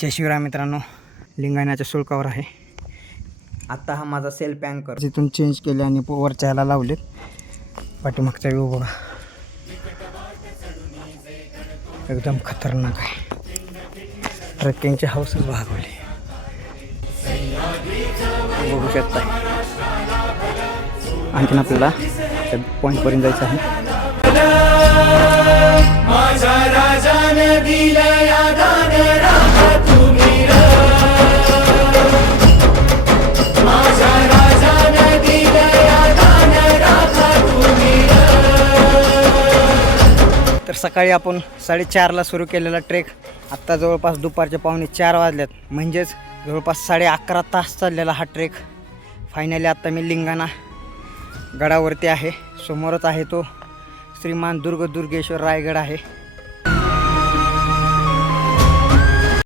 जय शिवराय मित्रांनो, लिंगाण्याच्या शुल्कावर आहे. आत्ता हा माझा सेल्फ अँकर जिथून चेंज केले आणि वरच्या ह्याला लावलेत. पाठीमागचा व्ह्यू बघा, एकदम खतरनाक आहे. ट्रेकिंगचे हाऊसच भागवले बघू शकता. आणखीन आपल्याला त्या पॉईंटपर्यंत जायचं आहे. तर सकाळी आपण 4:30ला सुरू केलेला ट्रेक आत्ता जवळपास दुपारचे 4:15 वाजल्यात. म्हणजेच जवळपास 11.5 तास चाललेला हा ट्रेक. फायनली आत्ता मी लिंगाणा गडावरती आहे. समोरच आहे तो श्रीमान दुर्गेश्वर रायगड आहे.